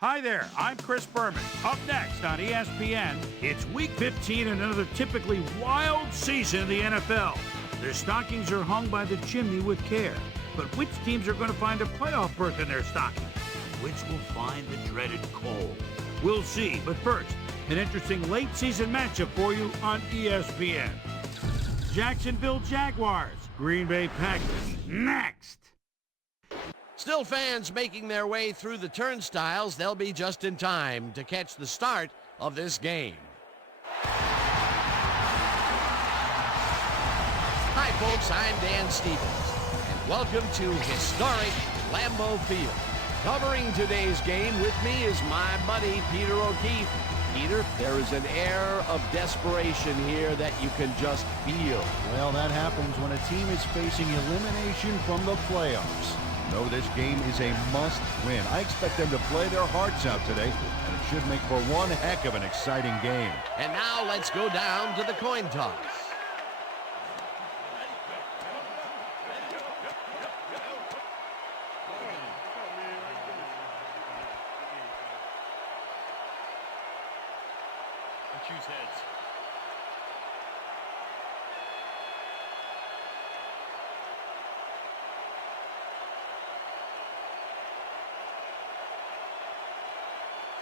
Hi there, I'm Chris Berman. Up next on ESPN, it's Week 15 and another typically wild season in the NFL. Their stockings are hung by the chimney with care. But which teams are going to find a playoff berth in their stockings? Which will find the dreaded coal? We'll see. But first, an interesting late season matchup for you on ESPN. Jacksonville Jaguars, Green Bay Packers. Next. Still fans making their way through the turnstiles. They'll be just in time to catch the start of this game. Hi, folks. I'm Dan Stevens, and welcome to historic Lambeau Field. Covering today's game with me is my buddy, Peter O'Keefe. Peter, there is an air of desperation here that you can just feel. Well, that happens when a team is facing elimination from the playoffs. No, this game is a must-win. I expect them to play their hearts out today, and it should make for one heck of an exciting game. And now let's go down to the coin toss. Choose heads.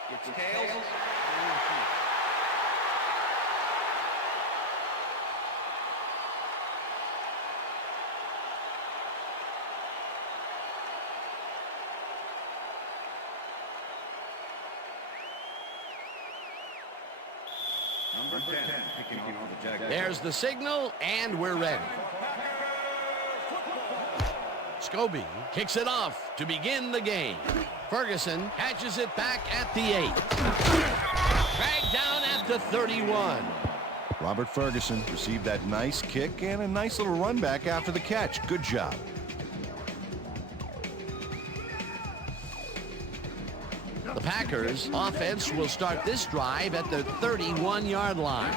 It's tails. Number 10, kicking off the Jaguars. There's the signal, and we're ready. Scobie kicks it off to begin the game. Ferguson catches it back at the 8. Dragged down at the 31. Robert Ferguson received that nice kick and a nice little run back after the catch. Good job. The Packers offense will start this drive at the 31-yard line.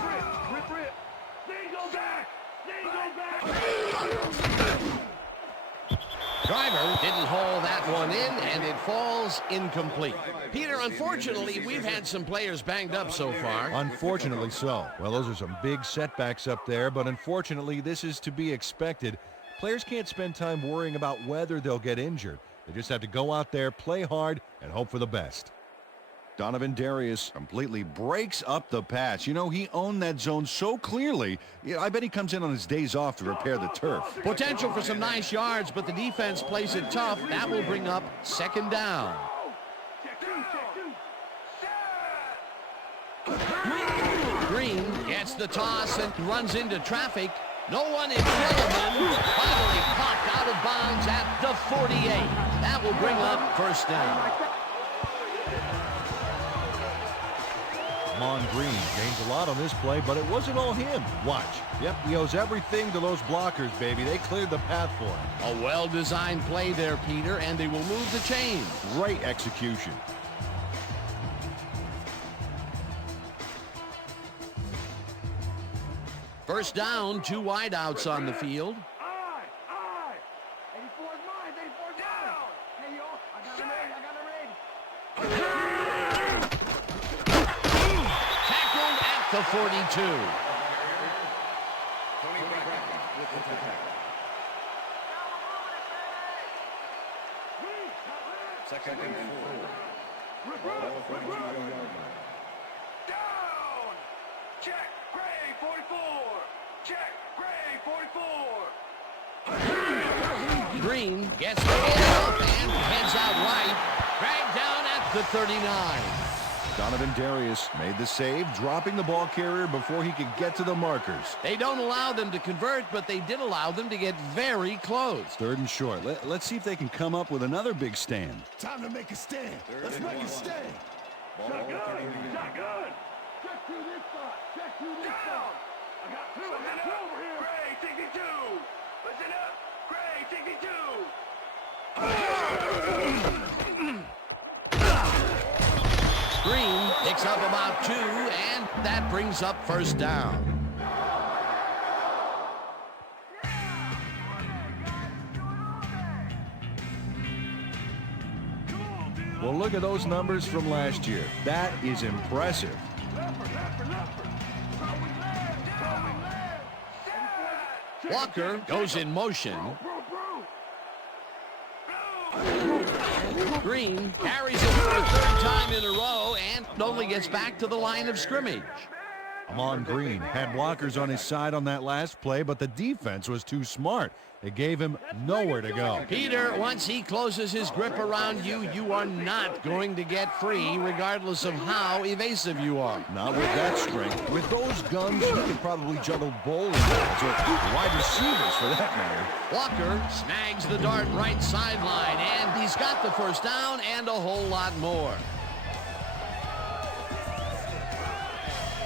Driver didn't haul that one in, and it falls incomplete. Peter, unfortunately, we've had some players banged up so far. Unfortunately so. Well, those are some big setbacks up there, but unfortunately, this is to be expected. Players can't spend time worrying about whether they'll get injured. They just have to go out there, play hard, and hope for the best. Donovan Darius completely breaks up the pass. You know, he owned that zone so clearly. Yeah, I bet he comes in on his days off to repair the turf. Potential for some nice yards, but the defense plays it tough. That will bring up second down. Green gets the toss and runs into traffic. No one in front of him. Finally popped out of bounds at the 48. That will bring up first down. Mon Green gains a lot on this play, but it wasn't all him. Watch. Yep, he owes everything to those blockers, baby. They cleared the path for him. A well-designed play there, Peter, and they will move the chains. Great execution. First down, 2 wideouts on the field. The 42. Second and 4. Down! Check, Gray, 44! Check, Gray, 44! Green gets the handoff and heads out right. Dragged down at the 39. Donovan Darius made the save, dropping the ball carrier before he could get to the markers. They don't allow them to convert, but they did allow them to get very close. Third and short. Let's see if they can come up with another big stand. Time to make a stand. Let's make a stand. Shotgun! Shotgun! Check through this spot! Check through this spot! I got two over here! Gray, 62! Listen up! Gray, 62! Green picks up about 2, and that brings up first down. Well, look at those numbers from last year. That is impressive. Walker goes in motion. Green carries it for a third time in a row and only gets back to the line of scrimmage. Amon Green had blockers on his side on that last play, but the defense was too smart. It gave him nowhere to go. Peter, once he closes his grip around you, you are not going to get free, regardless of how evasive you are. Not with that strength. With those guns, he could probably juggle bowling balls or wide receivers for that matter. Walker snags the dart right sideline, and he's got the first down and a whole lot more.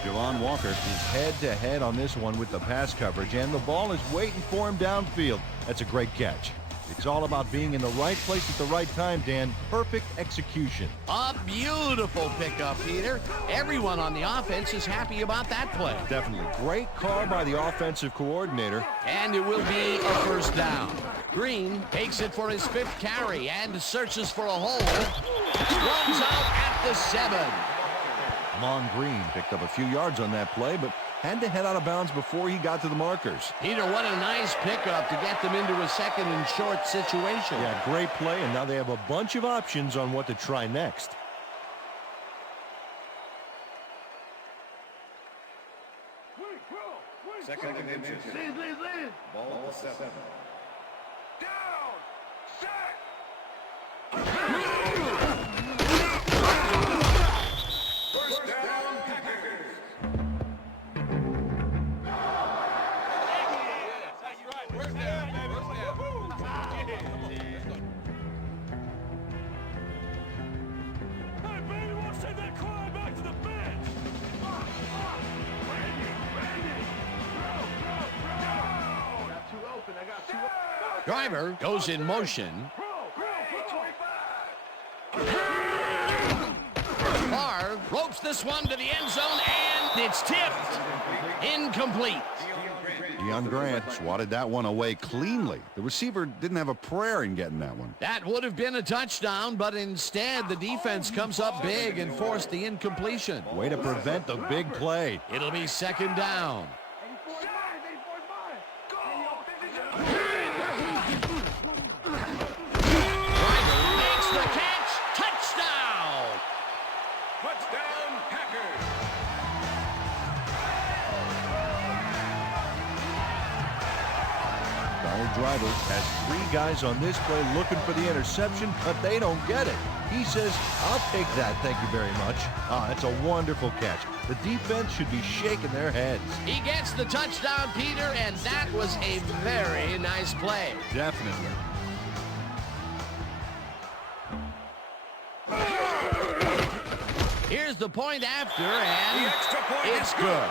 Javon Walker is head-to-head on this one with the pass coverage, and the ball is waiting for him downfield. That's a great catch. It's all about being in the right place at the right time, Dan. Perfect execution. A beautiful pickup, Peter. Everyone on the offense is happy about that play. Definitely. Great call by the offensive coordinator. And it will be a first down. Green takes it for his 5th carry and searches for a hole. Runs out at the 7. Amon Green picked up a few yards on that play, but had to head out of bounds before he got to the markers. Peter, what a nice pickup to get them into a second and short situation. Yeah, great play, and now they have a bunch of options on what to try next. Second and inches. Ball 7. Down! Set! First down, Packers. Hey, baby, want to send that cry back to the bench? Got two open. I got two open. Driver goes in motion. Barr ropes this one to the end zone, and it's tipped. Incomplete. Deion Grant swatted that one away cleanly. The receiver didn't have a prayer in getting that one. That would have been a touchdown, but instead the defense comes up big and forced the incompletion. Way to prevent the big play. It'll be second down. Driver makes the catch. Touchdown! Touchdown, Packers. Donald Driver has 3 guys on this play looking for the interception, but they don't get it. He says, I'll take that, thank you very much. That's a wonderful catch. The defense should be shaking their heads. He gets the touchdown, Peter, and that was a very nice play. Definitely. Here's the point after, and The extra point it's is good.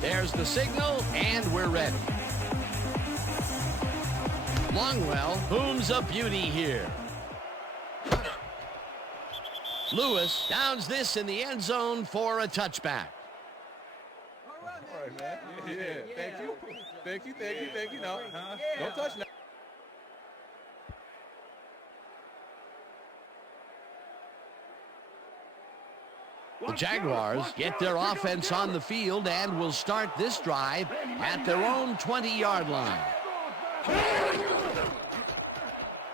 There's the signal, and we're ready. Longwell booms a beauty here. Lewis downs this in the end zone for a touchback. All right, man. Yeah. Thank you. Thank you. No, don't touch now. The Jaguars get their offense on the field and will start this drive at their own 20-yard line.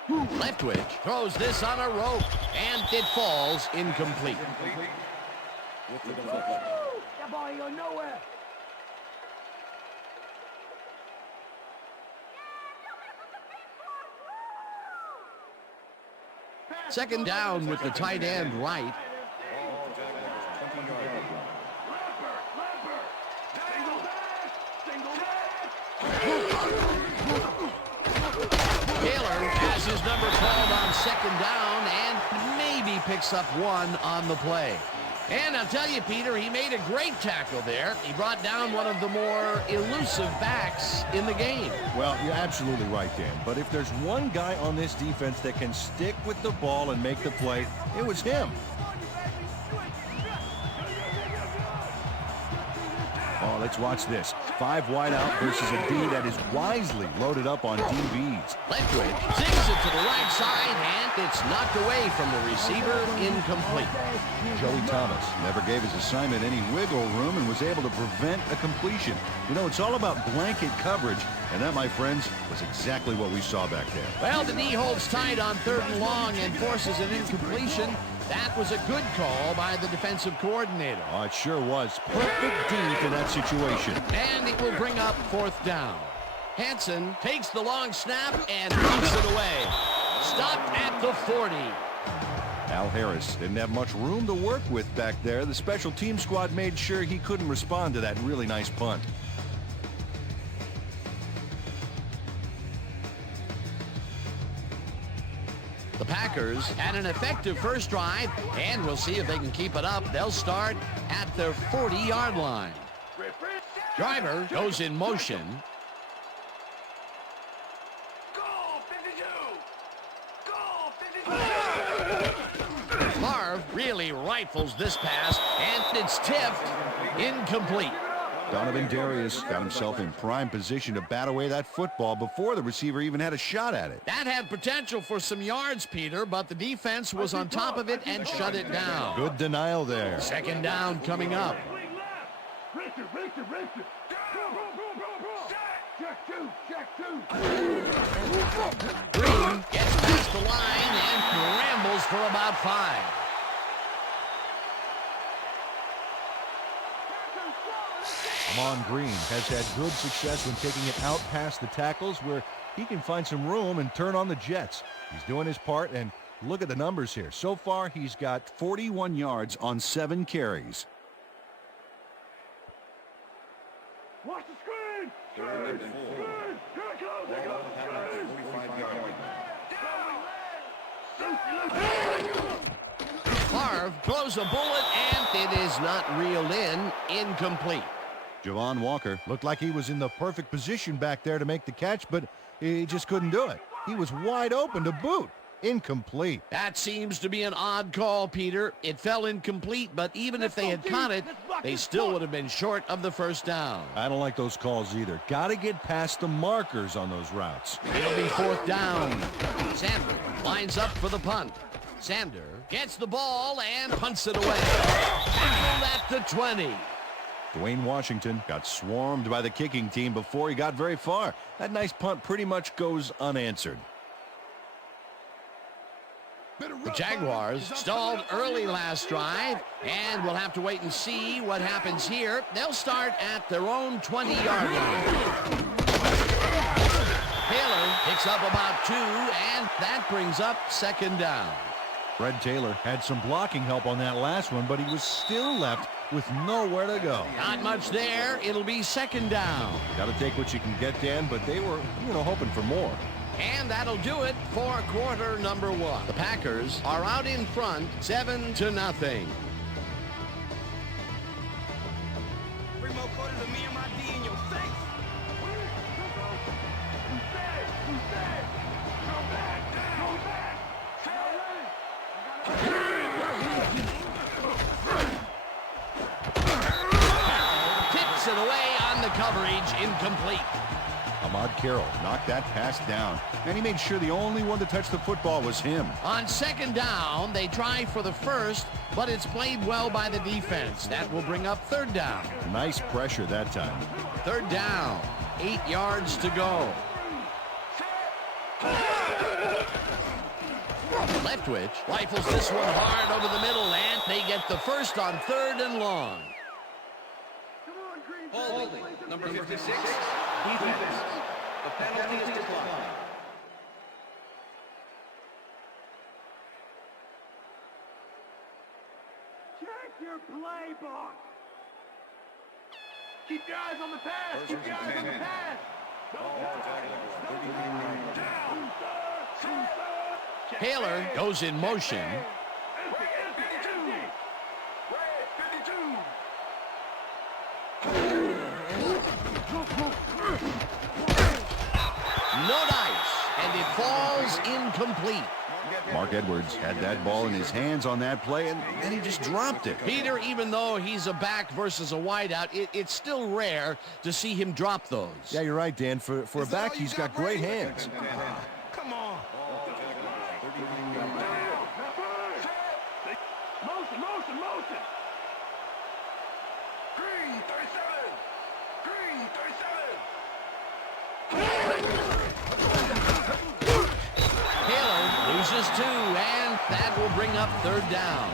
Leftwich throws this on a rope, and it falls incomplete. That ball ain't going nowhere. Second down with the tight end right. Taylor has his number called on second down and maybe picks up 1 on the play. And I'll tell you, Peter, he made a great tackle there. He brought down one of the more elusive backs in the game. Well, you're absolutely right, Dan. But if there's one guy on this defense that can stick with the ball and make the play, it was him. Oh, let's watch this. 5 wide out versus a D that is wisely loaded up on DBs. Leftwich sings it to the right side, and it's knocked away from the receiver, incomplete. Joey Thomas Never gave his assignment any wiggle room and was able to prevent a completion. You know, it's all about blanket coverage, and that, my friends, was exactly what we saw back there. Well, the D holds tight on 3rd and long and forces an incompletion. That was a good call by the defensive coordinator. Oh, it sure was. Perfect D for that situation. And it will bring up 4th down. Hansen takes the long snap and punts it away. Stopped at the 40. Al Harris didn't have much room to work with back there. The special team squad made sure he couldn't respond to that really nice punt. The Packers had an effective first drive, and we'll see if they can keep it up. They'll start at their 40-yard line. Driver goes in motion. Goal 52! Goal 52! Favre really rifles this pass, and it's tipped incomplete. Donovan Darius got himself in prime position to bat away that football before the receiver even had a shot at it. That had potential for some yards, Peter, but the defense was on top of it and shut it down. Good denial there. 2nd down coming up. Richard. Check two. Green gets past the line and rambles for about 5. Amon Green has had good success when taking it out past the tackles where he can find some room and turn on the Jets. He's doing his part, and look at the numbers here. So far, he's got 41 yards on 7 carries. Watch the screen. Here it comes. Favre throws a bullet, and it is not reeled in. Incomplete. Javon Walker looked like he was in the perfect position back there to make the catch, but he just couldn't do it. He was wide open to boot. Incomplete. That seems to be an odd call, Peter. It fell incomplete, but even if they had caught it, they still would have been short of the 1st down. I don't like those calls either. Got to get past the markers on those routes. It'll be 4th down. Sander lines up for the punt. Sander gets the ball and punts it away. Tackled at the 20. Dwayne Washington got swarmed by the kicking team before he got very far. That nice punt pretty much goes unanswered. The Jaguars stalled early last drive, and we'll have to wait and see what happens here. They'll start at their own 20-yard line. Taylor picks up about 2, and that brings up 2nd down. Fred Taylor had some blocking help on that last one, but he was still left with nowhere to go. Not much there. It'll be 2nd down. Got to take what you can get, Dan, but they were, hoping for more. And that'll do it for quarter number 1. The Packers are out in front, 7-0. Bring more quarters of me and my D in your face. Who's dead? Come back. Tips it away on the coverage, incomplete. Ahmad Carroll knocked that pass down, and he made sure the only one to touch the football was him. On 2nd down, they try for the 1st, but it's played well by the defense. That will bring up 3rd down. Nice pressure that time. 3rd down, 8 yards to go. Leftwich rifles this one hard over the middle, and they get the 1st on 3rd and long. Holding, number 56, defense. The penalty is declined. Check your playbook. Keep your eyes on the pass. Keep your eyes on the pass. Taylor goes in motion. incomplete. Mark Edwards had that ball in his hands on that play, and then he just dropped it. Peter, even though he's a back versus a wideout, it's still rare to see him drop those. Yeah, you're right, Dan. For a back, he's got great hands. Come on. Motion. Green, 37. Green, 37. Taylor loses 2, and that will bring up 3rd down.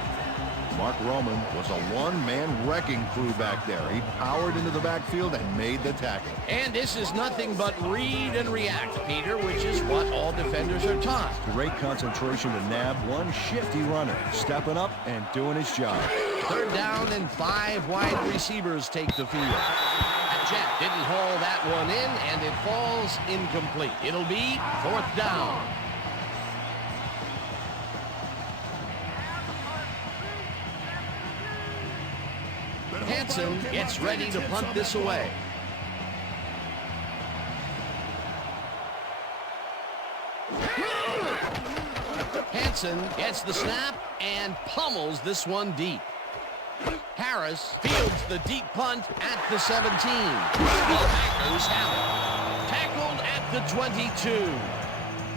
Mark Roman was a one-man wrecking crew back there. He powered into the backfield and made the tackle. And this is nothing but read and react, Peter, which is what all defenders are taught. Great concentration to nab one shifty runner, stepping up and doing his job. 3rd down and 5 wide receivers take the field. That jet didn't haul that one in, and it falls incomplete. It'll be 4th down. Hanson gets ready to punt this away. Hanson gets the snap and pummels this one deep. Harris fields the deep punt at the 17. The Packers have it. Tackled at the 22.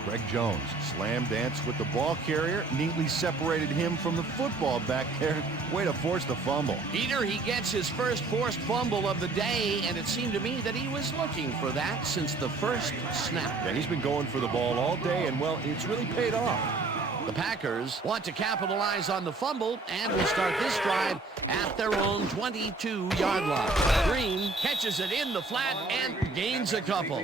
Greg Jones slam danced with the ball carrier, neatly separated him from the football back there. Way to force the fumble. Peter, he gets his first forced fumble of the day, and it seemed to me that he was looking for that since the first snap. Yeah, he's been going for the ball all day, and, well, it's really paid off. The Packers want to capitalize on the fumble and will start this drive at their own 22-yard line. Green catches it in the flat and gains a couple.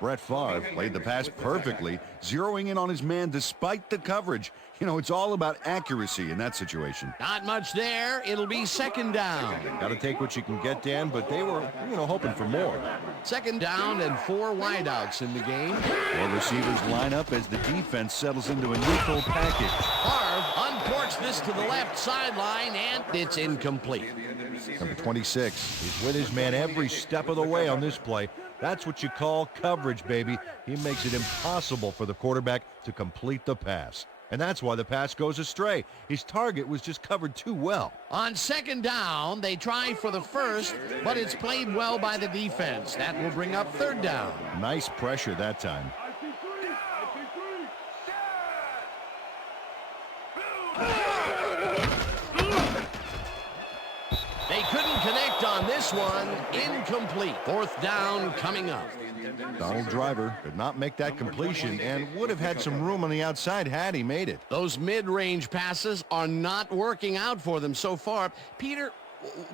Brett Favre played the pass perfectly, zeroing in on his man despite the coverage. You know, it's all about accuracy in that situation. Not much there. It'll be 2nd down. Got to take what you can get, Dan, but they were, hoping for more. 2nd down and 4 wideouts in the game. 4 receivers line up as the defense settles into a neutral package. Favre uncorks this to the left sideline, and it's incomplete. Number 26 is with his man every step of the way on this play. That's what you call coverage, baby. He makes it impossible for the quarterback to complete the pass. And that's why the pass goes astray. His target was just covered too well. On 2nd down, they try for the first, but it's played well by the defense. That will bring up 3rd down. Nice pressure that time. They couldn't connect on this one. Incomplete. 4th down coming up. Donald Driver could not make that completion and would have had some room on the outside had he made it. Those mid-range passes are not working out for them so far. Peter,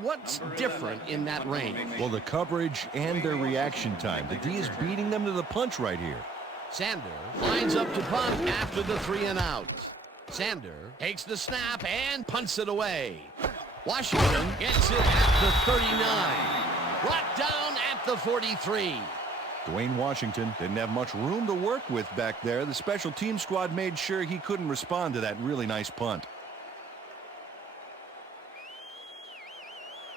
what's different in that range? Well, the coverage and their reaction time. The D is beating them to the punch right here. Sander lines up to punt after the 3 and out. Sander takes the snap and punts it away. Washington gets it at the 39. Brought down at the 43. Dwayne Washington didn't have much room to work with back there. The special team squad made sure he couldn't respond to that really nice punt.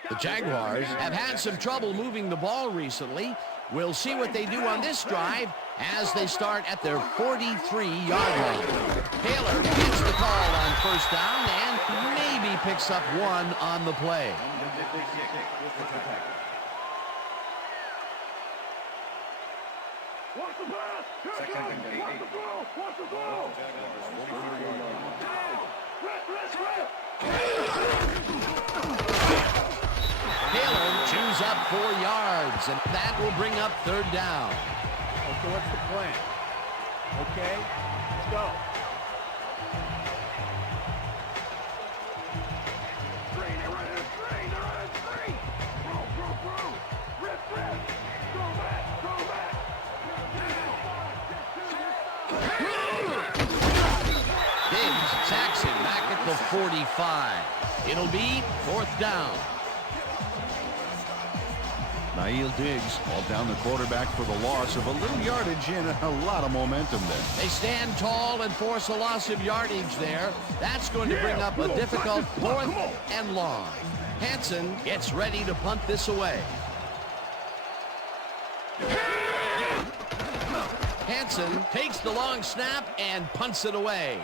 The Jaguars have had some trouble moving the ball recently. We'll see what they do on this drive as they start at their 43-yard line. Taylor gets the call on 1st down and maybe picks up 1 on the play. Watch the pass. Watch the throw. Watch the throw. Rip. Taylor chews up 4 yards, and that will bring up 3rd down. Okay, what's the plan? Okay, let's go. Screen, they're running a screen. Throw. Rip. Go back. Diggs sacks him back at the 45. It'll be 4th down. Nail Diggs all down the quarterback for the loss of a little yardage and a lot of momentum there. They stand tall and force a loss of yardage there. That's going to bring up a difficult 4th and long. Hanson gets ready to punt this away. Hansen takes the long snap and punts it away.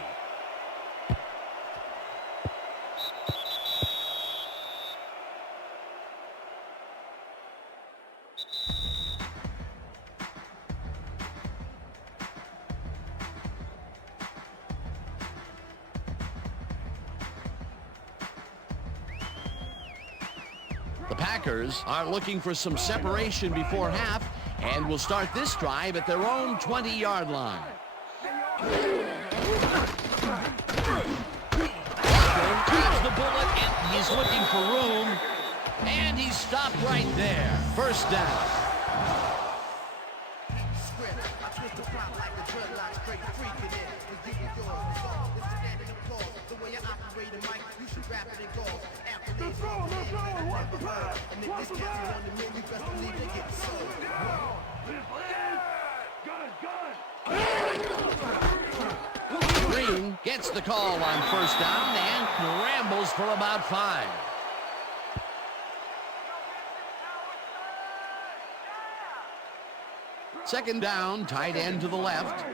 The Packers are looking for some separation before half and will start this drive at their own 20-yard line. Walker grabs the bullet and he's looking for room, and he's stopped right there. First down. Green gets the call on first down and rambles for about 5. Second down, tight end to the left.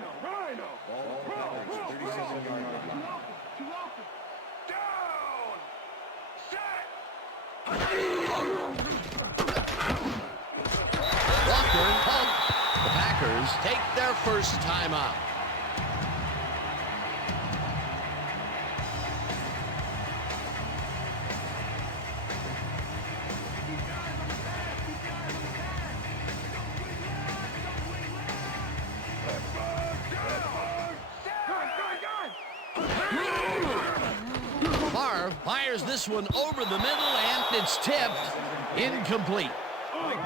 Walker, pump. The Packers take their first time out. Fires this one over the middle, and it's tipped. Incomplete.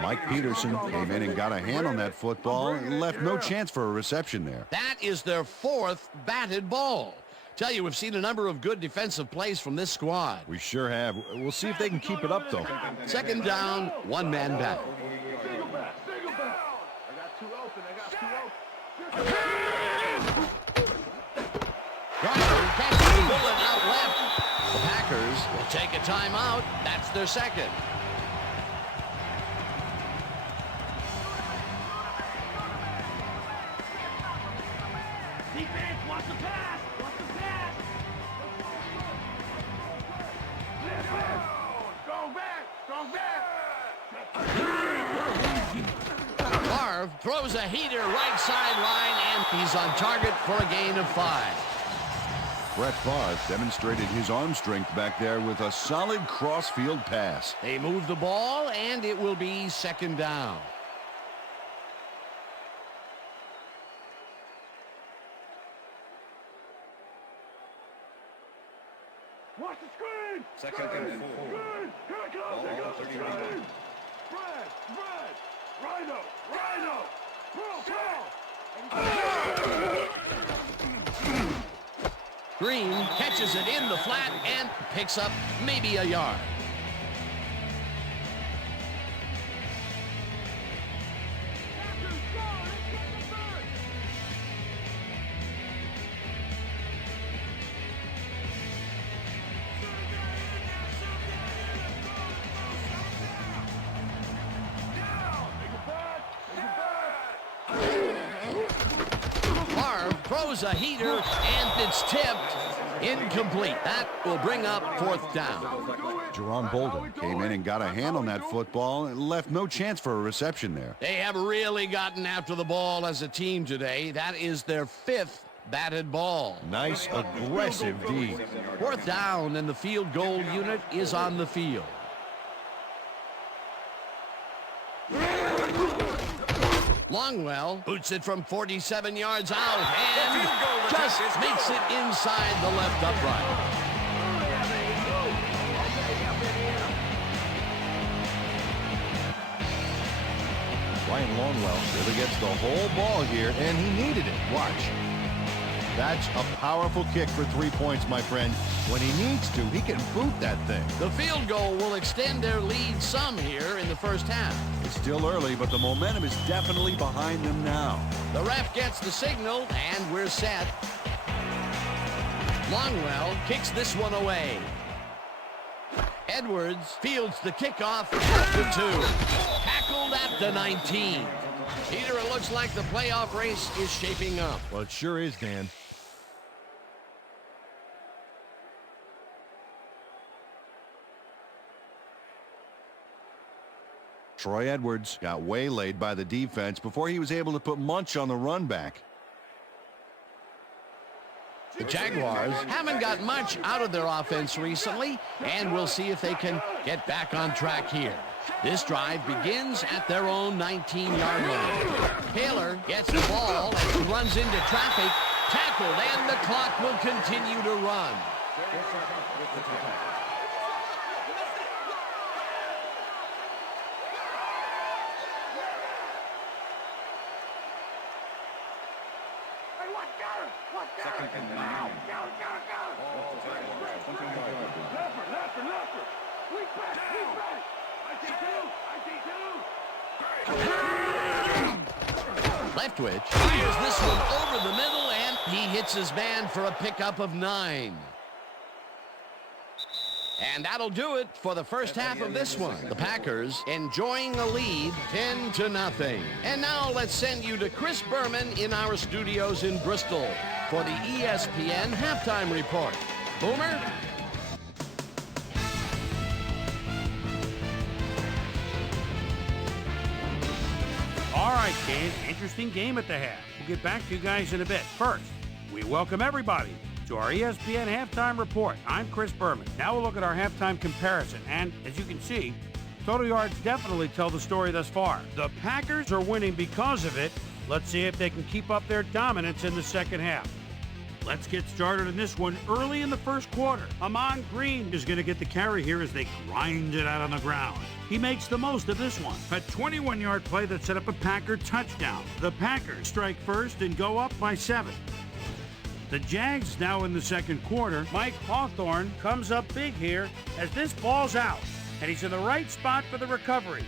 Mike Peterson came in and got a hand on that football and left no chance for a reception there. That is their 4th batted ball. Tell you, we've seen a number of good defensive plays from this squad. We sure have. We'll see if they can keep it up, though. Second down, one-man back. Rucker catches the bullet out left. The Packers will take a timeout. That's their second. Defense, watch the pass! Watch the pass! Go back! Go back! Favre throws a heater right sideline, and he's on target for a gain of 5. Brett Favre demonstrated his arm strength back there with a solid cross-field pass. They move the ball, and it will be second down. Watch the screen! Second and 4. Screen! Here it comes! Here comes the screen! Spread! Rhino! Green catches it in the flat and picks up maybe a yard. Throws a heater, and it's tipped. Incomplete. That will bring up 4th down. Jerron Bolden came in and got a hand on that football and left no chance for a reception there. They have really gotten after the ball as a team today. That is their 5th batted ball. Nice, aggressive D. 4th down, and the field goal unit is on the field. Longwell boots it from 47 yards out and just makes it inside the left upright. Ryan Longwell really gets the whole ball here, and he needed it. Watch. That's a powerful kick for 3 points, my friend. When he needs to, he can boot that thing. The field goal will extend their lead some here in the first half. It's still early, but the momentum is definitely behind them now. The ref gets the signal, and we're set. Longwell kicks this one away. Edwards fields the kickoff at the 2. Tackled at the 19. Peter, it looks like the playoff race is shaping up. Well, it sure is, Dan. Troy Edwards got waylaid by the defense before he was able to put Munch on the run back. The Jaguars haven't got much out of their offense recently, and we'll see if they can get back on track here. This drive begins at their own 19-yard line. Taylor gets the ball as he runs into traffic, tackled, and the clock will continue to run. Second and 9. Leftwich fires this one over the middle, and he hits his man for a pickup of 9. And that'll do it for the first half of this one. The Packers enjoying a lead 10-0. And now let's send you to Chris Berman in our studios in Bristol for the ESPN halftime report. Boomer? All right, Dave, interesting game at the half. We'll get back to you guys in a bit. First, we welcome everybody to our ESPN halftime report. I'm Chris Berman. Now we'll look at our halftime comparison. And as you can see, total yards definitely tell the story thus far. The Packers are winning because of it. Let's see if they can keep up their dominance in the second half. Let's get started in this one early in the first quarter. Amon Green is going to get the carry here as they grind it out on the ground. He makes the most of this one. A 21-yard play that set up a Packer touchdown. The Packers strike first and go up by 7. The Jags now in the second quarter. Mike Hawthorne comes up big here as this ball's out, and he's in the right spot for the recovery.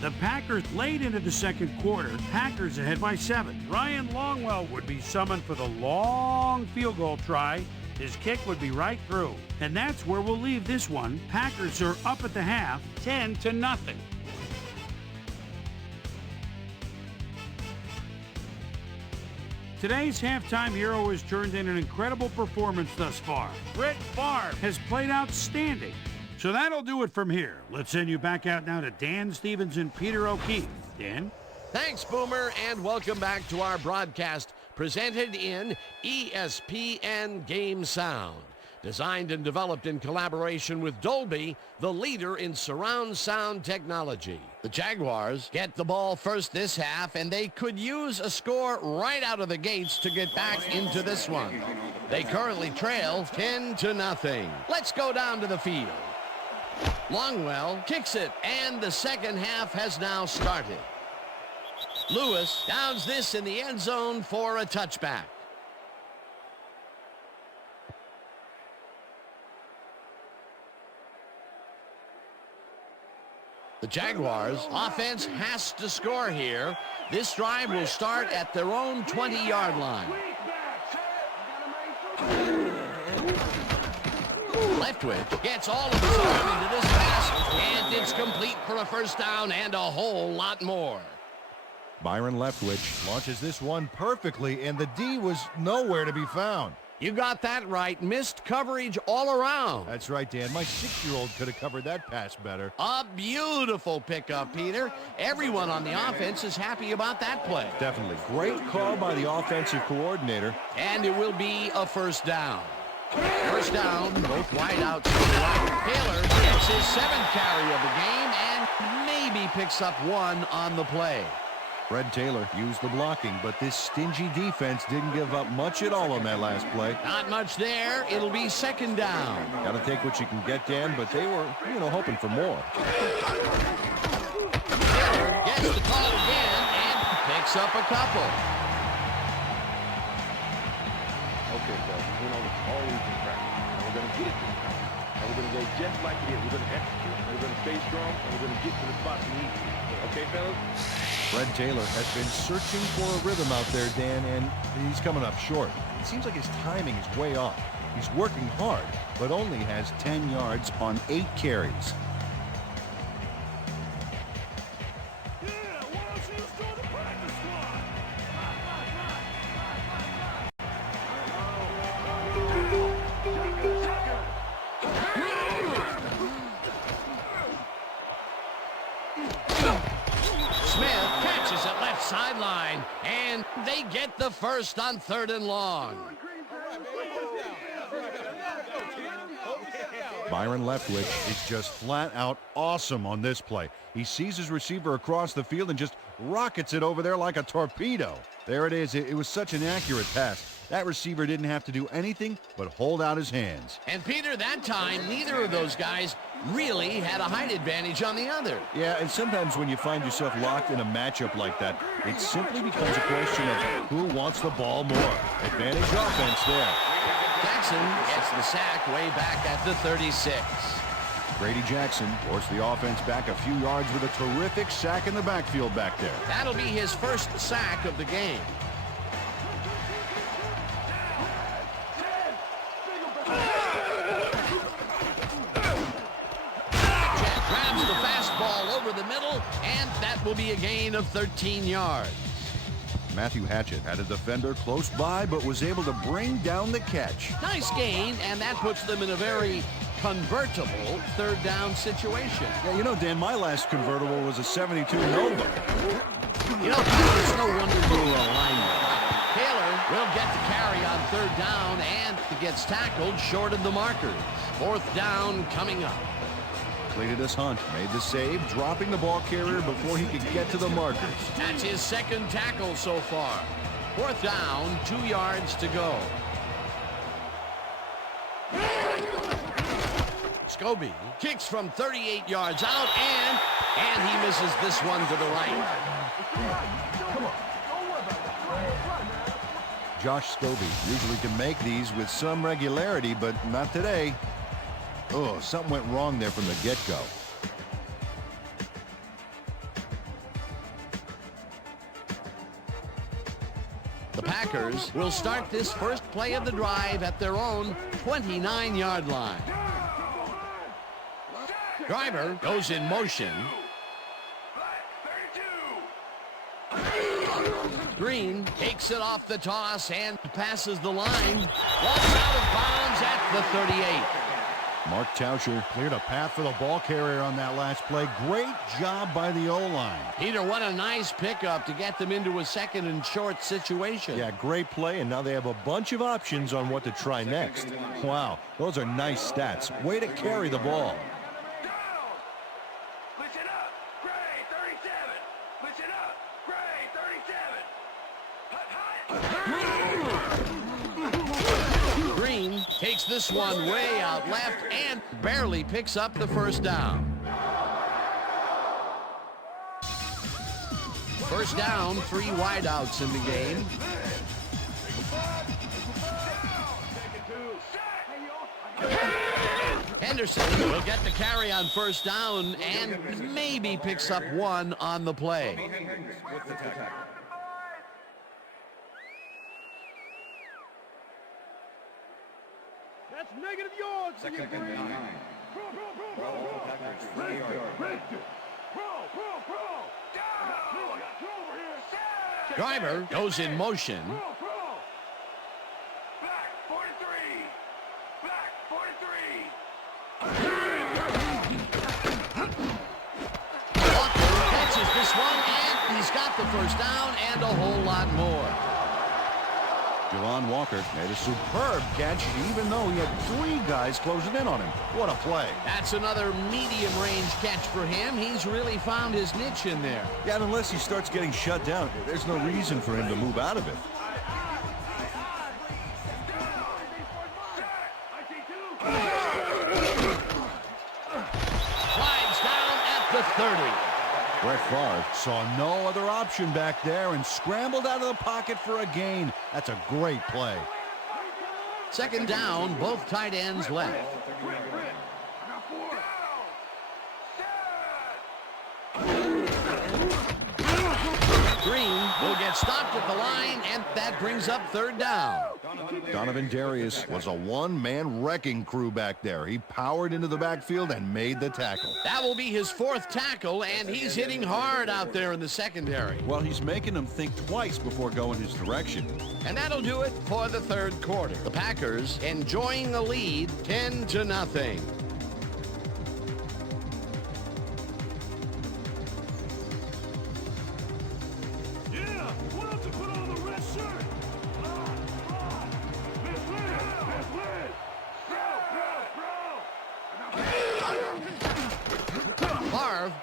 The Packers late into the second quarter. Packers ahead by 7. Ryan Longwell would be summoned for the long field goal try. His kick would be right through. And that's where we'll leave this one. Packers are up at the half, 10-0. Today's halftime hero has turned in an incredible performance thus far. Brett Favre has played outstanding. So that'll do it from here. Let's send you back out now to Dan Stevens and Peter O'Keefe. Dan? Thanks, Boomer, and welcome back to our broadcast presented in ESPN Game Sound. Designed and developed in collaboration with Dolby, the leader in surround sound technology. The Jaguars get the ball first this half, and they could use a score right out of the gates to get back into this one. They currently trail 10-0. Let's go down to the field. Longwell kicks it, and the second half has now started. Lewis downs this in the end zone for a touchback. The Jaguars offense has to score here. This drive will start at their own 20-yard line. Leftwich gets all of his arm into this pass, and it's complete for a first down and a whole lot more. Byron Leftwich launches this one perfectly, and the D was nowhere to be found. You got that right. Missed coverage all around. That's right, Dan. My 6-year-old could have covered that pass better. A beautiful pickup, Peter. Everyone on the offense is happy about that play. Definitely. Great call by the offensive coordinator. And it will be a first down. First down, both wideouts to the right. Taylor gets his 7th carry of the game and maybe picks up 1 on the play. Fred Taylor used the blocking, but this stingy defense didn't give up much at all on that last play. Not much there. It'll be second down. Got to take what you can get, Dan, but they were, hoping for more. Taylor gets the call again and picks up a couple. Okay, fellas, we went over all week in practice. And we're going to get it this time. And we're going to go just like it is. We're going to execute, and we're going to stay strong, and we're going to get to the spots we need to. Okay, fellas? Fred Taylor has been searching for a rhythm out there, Dan, and he's coming up short. It seems like his timing is way off. He's working hard, but only has 10 yards on 8 carries. they get the first on 3rd and long. Byron Leftwich is just flat out awesome on this play. He sees his receiver across the field and just rockets it over there like a torpedo. There it is. It was such an accurate pass. That receiver didn't have to do anything but hold out his hands. And Peter, that time, neither of those guys really had a height advantage on the other. Yeah, and sometimes when you find yourself locked in a matchup like that, it simply becomes a question of who wants the ball more. Advantage offense there. Jackson gets the sack way back at the 36. Grady Jackson forced the offense back a few yards with a terrific sack in the backfield back there. That'll be his first sack of the game. Jack grabs the fastball over the middle, and that will be a gain of 13 yards. Matthew Hatchett had a defender close by, but was able to bring down the catch. Nice gain, and that puts them in a very convertible 3rd down situation. Yeah, you know, Dan, my last convertible was a 72 Nova. You know, it's no wonder you were a lineman. Taylor will get the carry on 3rd down, and he gets tackled short of the markers. 4th down coming up. Cletus Hunt made the save, dropping the ball carrier before he could get to the markers. That's his 2nd tackle so far. 4th down, 2 yards to go. Scobie kicks from 38 yards out, and he misses this one to the right. Josh Scobie usually can make these with some regularity, but not today. Oh, something went wrong there from the get-go. The Packers will start this first play of the drive at their own 29-yard line. Driver goes in motion. Green takes it off the toss and passes the line. Walks out of bounds at the 38. Mark Tauscher cleared a path for the ball carrier on that last play. Great job by the O-line. Peter, what a nice pickup to get them into a 2nd and short situation. Yeah, great play, and now they have a bunch of options on what to try next. Wow, those are nice stats. Way to carry the ball. Listen up, Gray 37. Listen up, Gray 37. Green takes this one way out left and barely picks up the 1st down. 1st down, 3 wideouts in the game. Henderson will get the carry on 1st down and maybe picks up 1 on the play. That's negative yards. 2nd and 9. Driver goes in motion. Black 43. Black 43. Walker catches this one, and he's got the 1st down and a whole lot more. Javon Walker made a superb catch, even though he had 3 guys closing in on him. What a play. That's another medium-range catch for him. He's really found his niche in there. Yeah, and unless he starts getting shut down, there's no reason for him to move out of it. Flags down at the 30. Brett Favre saw no other option back there and scrambled out of the pocket for a gain. That's a great play. 2nd down, both tight ends left. Green will get stopped at the line, and that brings up 3rd down. Donovan Darius was a one-man wrecking crew back there. He powered into the backfield and made the tackle. That will be his 4th tackle, and he's hitting hard out there in the secondary. Well, he's making them think twice before going his direction. And that'll do it for the 3rd quarter. The Packers enjoying the lead 10-0. Yeah, we'll have to put on the rest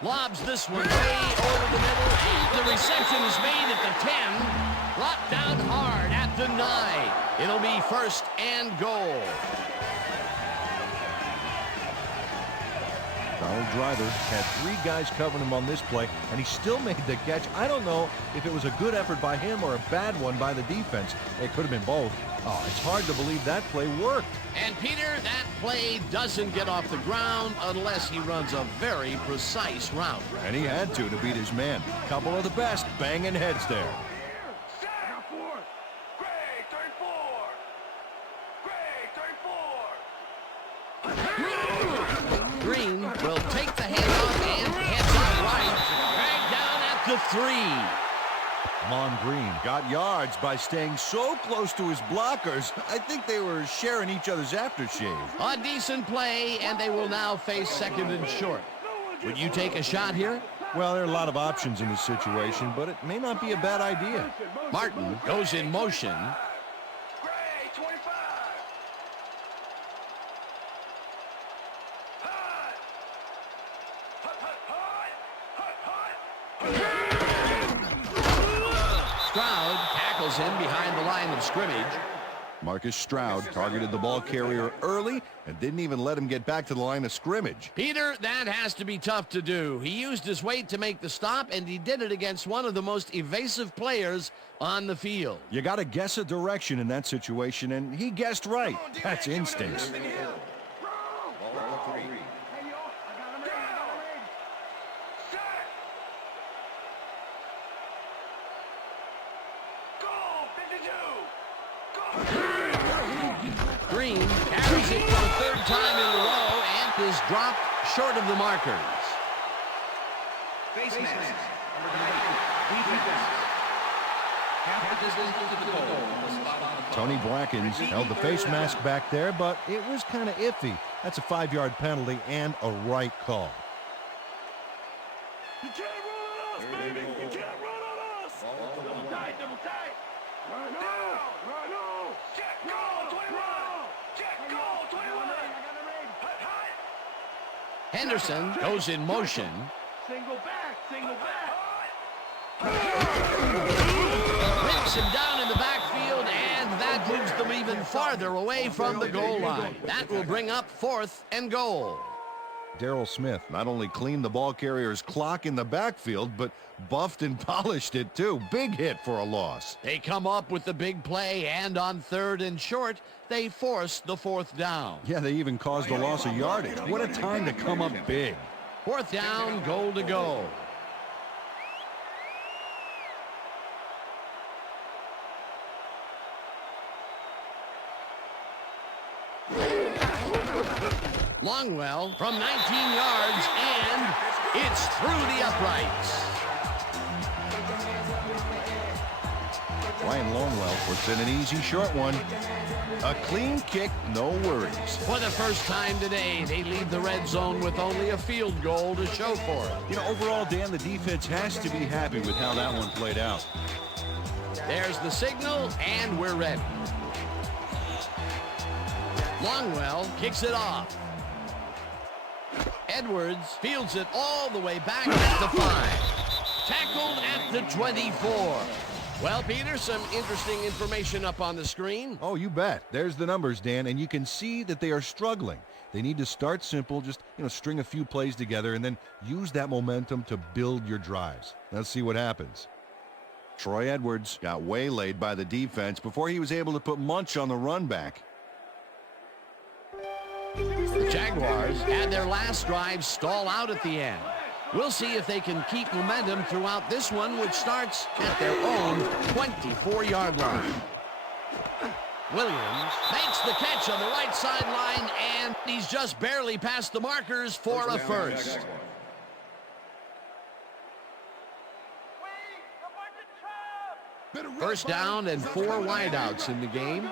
Lobs this one way over the middle. And the reception is made at the 10. Brought down hard at the 9. It'll be first and goal. Donald Driver had 3 guys covering him on this play, and he still made the catch. I don't know if it was a good effort by him or a bad one by the defense. It could have been both. Oh, it's hard to believe that play worked. And Peter, that play doesn't get off the ground unless he runs a very precise route. And he had to beat his man. Couple of the best banging heads there. Green will take the handoff and heads out right. Dragged down at the 3. Mon Green got yards by staying so close to his blockers. I think they were sharing each other's aftershave. A decent play, and they will now face second and short. Would you take a shot here? Well, there are a lot of options in this situation, but it may not be a bad idea. Martin goes in motion. Stroud tackles him behind the line of scrimmage. Marcus Stroud targeted the ball carrier early and didn't even let him get back to the line of scrimmage. Peter, that has to be tough to do. He used his weight to make the stop, and he did it against one of the most evasive players on the field. You got to guess a direction in that situation, and he guessed right. That's instincts. Green carries it for the 3rd time in a row and is dropped short of the markers. Face mask. Defense. Half the distance to the goal. Tony Blackens held the face mask back there, but it was kind of iffy. That's a 5-yard penalty and a right call. You can't run on us, baby! You can't run on us! Double tight, double tight! Run on! Run on! Check, go, 21! Check, go, 21! Hut, hut! Henderson goes in motion. Single back, single back! Rips him down in the backfield, and that moves them even farther away from the goal line. That will bring up 4th and goal. Darrell Smith not only cleaned the ball carrier's clock in the backfield, but buffed and polished it too. Big hit for a loss. They come up with the big play, and on 3rd and short, they force the 4th down. Yeah, they even caused a loss of yardage. What a time to come up big. 4th down, goal to go. Longwell from 19 yards, and it's through the uprights. Ryan Longwell puts in an easy short one. A clean kick, no worries. For the first time today, they leave the red zone with only a field goal to show for it. You know, overall, Dan, the defense has to be happy with how that one played out. There's the signal, and we're ready. Longwell kicks it off. Edwards fields it all the way back at the 5. Tackled at the 24. Well, Peter, some interesting information up on the screen. Oh, you bet. There's the numbers, Dan, and you can see that they are struggling. They need to start simple, just, string a few plays together and then use that momentum to build your drives. Let's see what happens. Troy Edwards got waylaid by the defense before he was able to put Munch on the run back. The Jaguars had their last drive stall out at the end. We'll see if they can keep momentum throughout this one, which starts at their own 24-yard line. Williams makes the catch on the right sideline, and he's just barely past the markers for a first. First down and 4 wideouts in the game.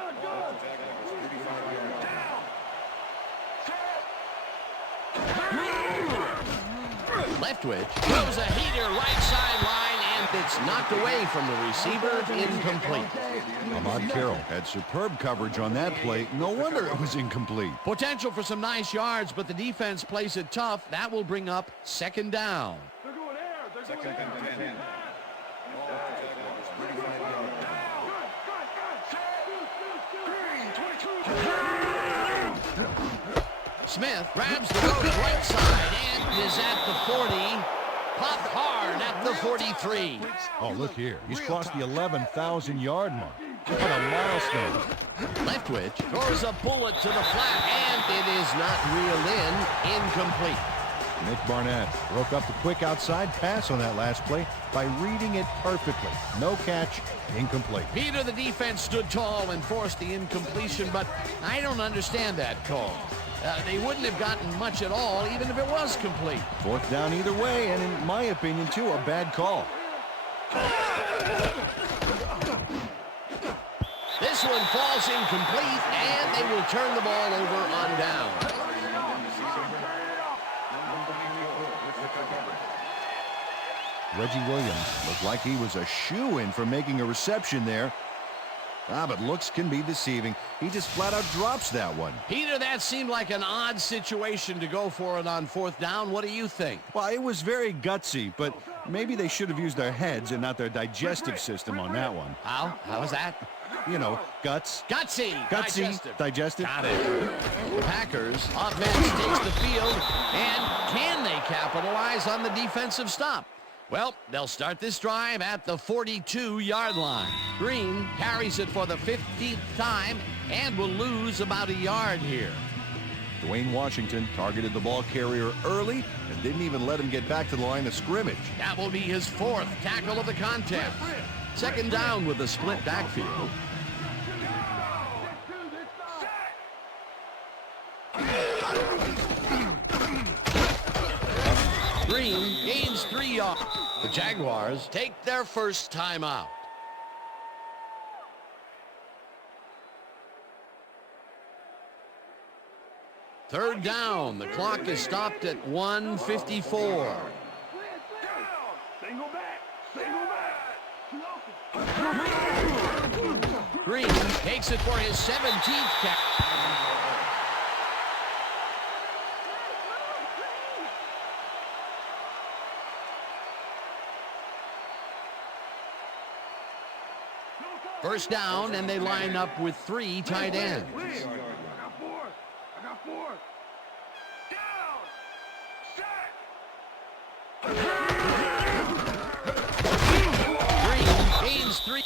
Leftwich throws a heater right sideline, and it's knocked away from the receiver, incomplete. Ahmad Carroll. Had superb coverage on that play. No wonder it was incomplete. Potential for some nice yards, but the defense plays it tough. That will bring up second down. They're going air. They're going Second and 10. Smith grabs the road right side and is at the 40. Popped hard at the 43. Oh, look here. He's crossed the 11,000-yard mark. What a milestone. Leftwich throws a bullet to the flat, and it is not reeled in. Incomplete. Nick Barnett broke up the quick outside pass on that last play by reading it perfectly. No catch, incomplete. Peter, the defense stood tall and forced the incompletion, but I don't understand that call. They wouldn't have gotten much at all, even if it was complete. Fourth down either way, and in my opinion, too, a bad call. This one falls incomplete, and they will turn the ball over on down. Reggie Williams Looked like he was a shoo-in for making a reception there. But looks can be deceiving. He just flat out drops that one. Peter, that seemed like an odd situation to go for it on fourth down. What do you think? Well, it was very gutsy, but maybe they should have used their heads and not their digestive system on that one. How? How was that? You know, guts. Gutsy. Digestive. Got it. Packers offense takes the field, and can they capitalize on the defensive stop? Well, they'll start this drive at the 42-yard line. Green carries it for the 15th time and will lose about a yard here. Dwayne Washington targeted the ball carrier early and didn't even let him get back to the line of scrimmage. That will be his fourth tackle of the contest. Second down with a split backfield. Green gains 3 yards. The Jaguars take their first timeout. Third down. The clock is stopped at 1:54. Single back. Single back. Green takes it for his 17th catch. First down, and they line up with 3 tight ends. I got four. Down. Set. Green gains 3.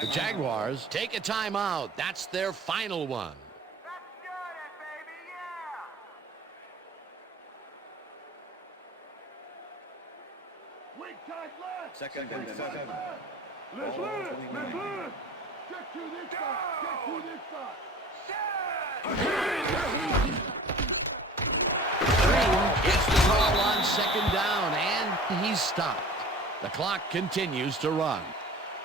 The Jaguars take a timeout. That's their final one. Weak tight left. Second and 7. Let's live. Get to this side. Green gets the call on second down, and he's stopped. The clock continues to run.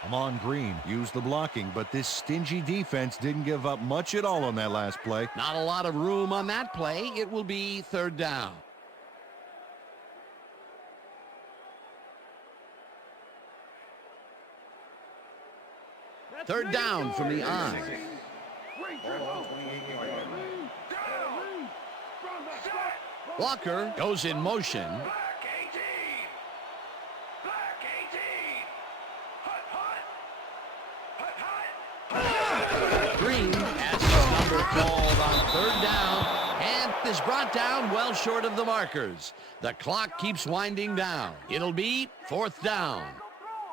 Amon Green used the blocking, but this stingy defense didn't give up much at all on that last play. Not a lot of room on that play. It will be third down. Third down from the I. Walker goes in motion. Black 18. Black 18. Hut. Green has his number called on third down and is brought down well short of the markers. The clock keeps winding down. It'll be fourth down.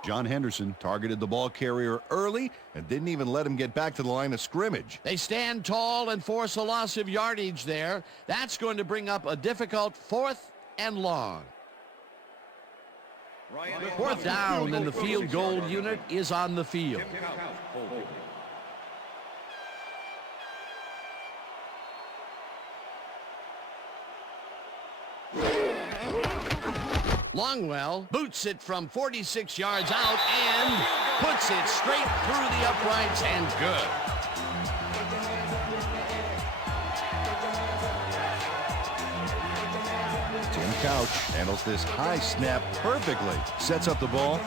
John Henderson targeted the ball carrier early and didn't even let him get back to the line of scrimmage. They stand tall and force a loss of yardage there. That's going to bring up a difficult fourth and long. Fourth down, and the field goal unit is on the field. Longwell boots it from 46 yards out and puts it straight through the uprights, and good. Tim Couch handles this high snap perfectly. Sets up the ball.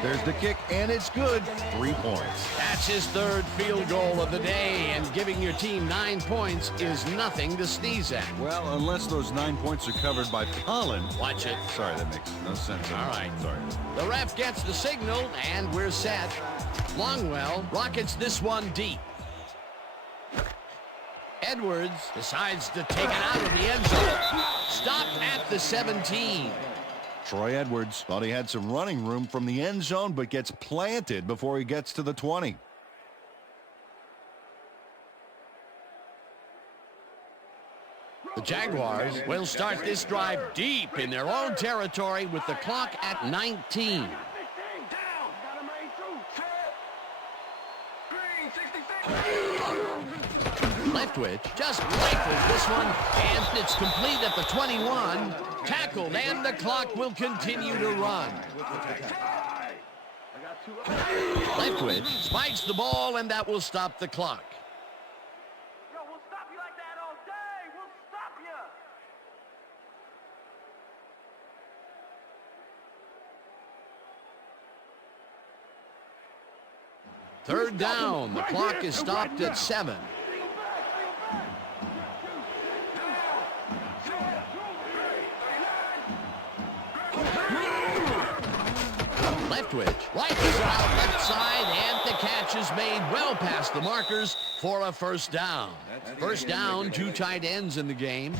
There's the kick, and it's good. 3 points. That's his third field goal of the day, and giving your team 9 points is nothing to sneeze at. Well, unless those 9 points are covered by pollen. Watch it. Sorry, that makes no sense. All right. Sorry. The ref gets the signal, and we're set. Longwell rockets this one deep. Edwards decides to take it out of the end zone. Stopped at the 17. Troy Edwards thought he had some running room from the end zone, but gets planted before he gets to the 20. The Jaguars will start this drive deep in their own territory with the clock at 19. Leftwich just rifles this one, and it's complete at the 21. Tackled, and the clock will continue to run. Leftwich spikes the ball, and that will stop the clock. Yo, we'll stop you like that all day. We'll stop you. Third down. The clock is stopped at 7. Leftwich rifles it out left side, and the catch is made well past the markers for a first down. First down, 2 tight ends in the game.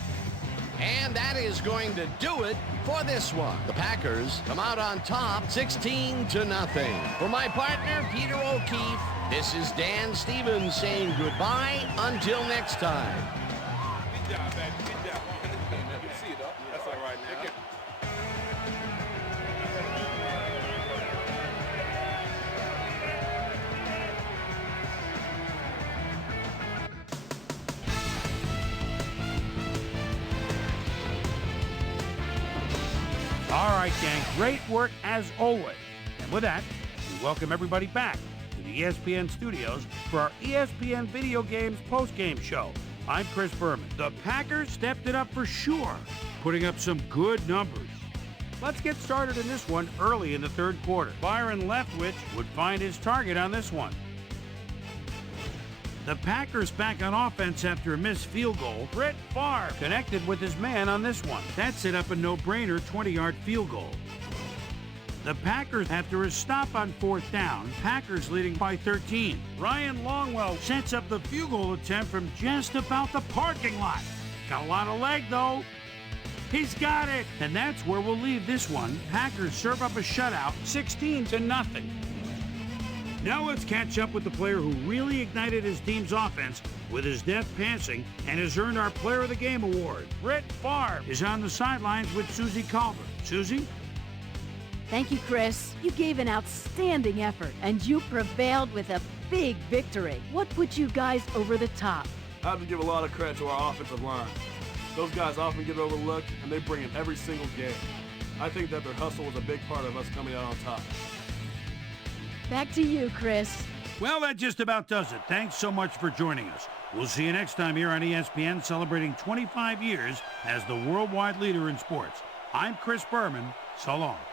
And that is going to do it for this one. The Packers come out on top 16-0. For my partner, Peter O'Keefe, this is Dan Stevens saying goodbye until next time. Good job, man. Good job. You see it, though. That's all right now. All right, gang, great work as always. And with that, we welcome everybody back to the ESPN studios for our ESPN Video Games postgame show. I'm Chris Berman. The Packers stepped it up for sure, putting up some good numbers. Let's get started in this one early in the third quarter. Byron Leftwich would find his target on this one. The Packers back on offense after a missed field goal. Brett Favre connected with his man on this one. That set up a no-brainer 20-yard field goal. The Packers, after a stop on fourth down, Packers leading by 13. Ryan Longwell sets up the field goal attempt from just about the parking lot. Got a lot of leg, though. He's got it. And that's where we'll leave this one. Packers serve up a shutout, 16-0. Now let's catch up with the player who really ignited his team's offense with his deft passing and has earned our Player of the Game award. Brett Favre is on the sidelines with Susie Culver. Susie? Thank you, Chris. You gave an outstanding effort, and you prevailed with a big victory. What put you guys over the top? I have to give a lot of credit to our offensive line. Those guys often get overlooked, and they bring it every single game. I think that their hustle was a big part of us coming out on top. Back to you, Chris. Well, that just about does it. Thanks so much for joining us. We'll see you next time here on ESPN, celebrating 25 years as the worldwide leader in sports. I'm Chris Berman. So long.